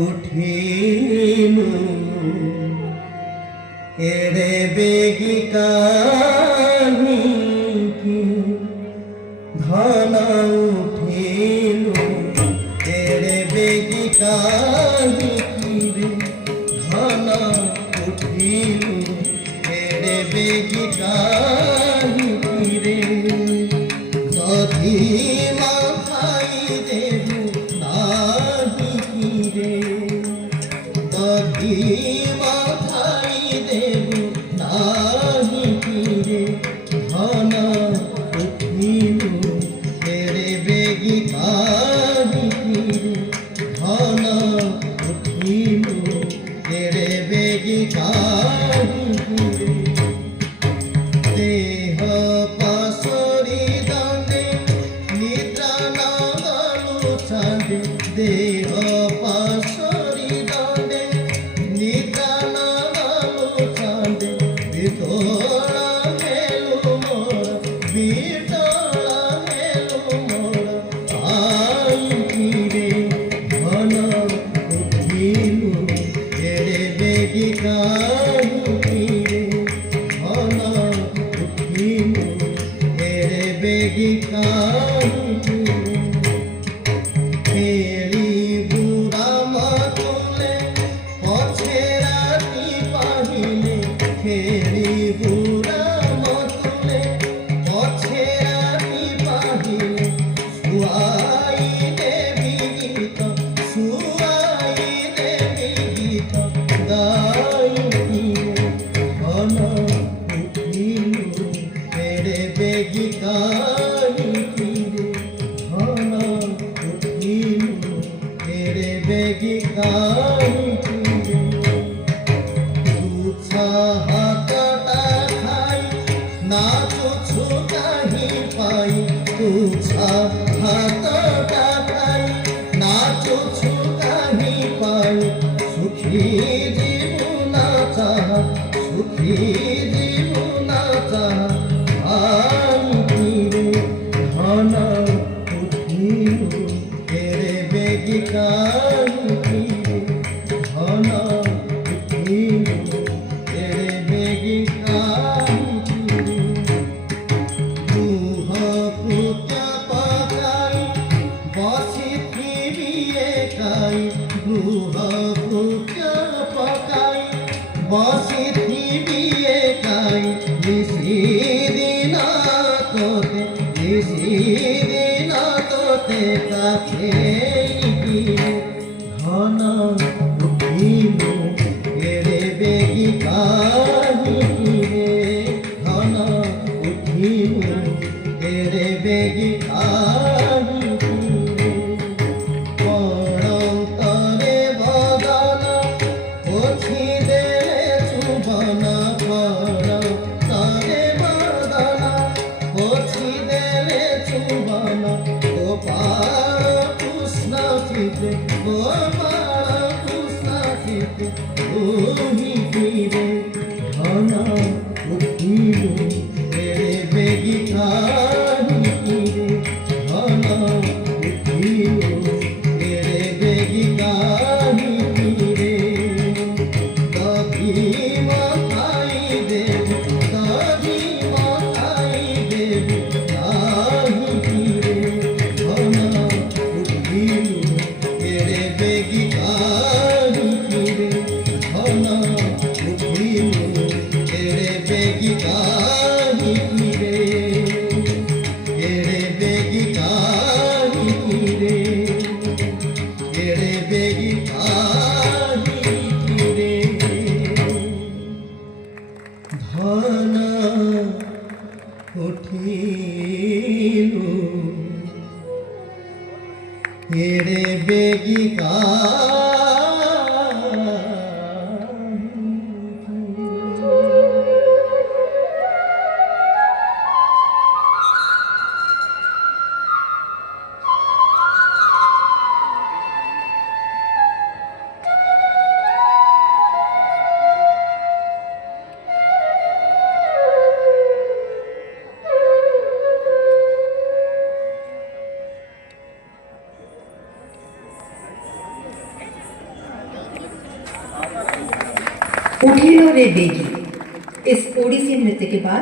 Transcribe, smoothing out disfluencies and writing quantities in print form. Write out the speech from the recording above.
উঠিলু এড়ে বেগি কাহি কি ধন উঠিলু এড়ে বেগি কাহি কি রে ধন উঠিলু এড়ে বেগি কাহি কি রে যদি মাথাই দেবু নাহি কি রে যদি মাথাই দেবু নাহি কি রে ধন উঠিলু এড়ে বেগি কাহি কি রে ধন উঠিলু এড়ে বেগি কাহি কি রে দেহ পাশরি দানে নিদ্রা নাগালু চাঁদে দেহ পাশরি দানে নিদ্রা নাগালু চাঁদে বিতোড়া হেলু মোরা বিতোড়া হেলু মোরা আই কিরে ধন উঠিলু এড়ে বেগি কাহি কিরে ধন উঠিলু এড়ে বেগি কাহি কিরে ফেরি বুড়া মাতুলে পছে রাতি পাহিলে ফেরি বুড়া মাতুলে পছে রাতি পাহিলে সুয়াই দেবী গীত সুয়াই দেবী গীত গাই কিরে ধন উঠিলু এড়ে বেগি কাহি কিরে ধন উঠিলু এড়ে বেগি কাহি কিরে তুচ্ছা হাতটা খাই নাচুছু কাহি পাই তুচ্ছা হাতটা খাই নাচুছু কাহি পাই সুখী জীবনা চাহা সুখী জীবনা চাহা আই কিরে ধন উঠিলু এড়ে বেগি কাহি কিরে ধন উঠিলু এড়ে বেগি কাহি কিরে দুহ পুত্র পকাই বসি ফিরিয়ে কাই দুহ পুত্র পকাই বসি ফিরিয়ে কাই নিশি দিন তোতে নিশি দিন তোতে কাছে কিরে ধন উঠিলু এড়ে বেগি কাহি কিরে ধন উঠিলু এড়ে বেগি কাহি কিরে পরন্তরে বদন পছি দেলে চুবন পরন্তরে বদন পছি দেলে চুবন গোপাল কৃষ্ণ চিতে গোপাল কৃষ্ণ চিতে তুমি কিরে ধন উঠিলু এড়ে বেগি কাহি কিরে ধন উঠিলু এড়ে বেগি কাহি কিরে দধি মাথাই দেবু দধি মাথাই দেবু নাহি কিরে ধন উঠিলু এড়ে বেগি কাহি কিরে ধন উঠিলু এড়ে বেগি কাহি কিরে এড়ে বেগি কাহি কিরে এড়ে বেগি কাহি কিরে ধন উঠিলু এড়ে বেগি কাহি में बेगी। इस ओडिसी नृत्य के बाद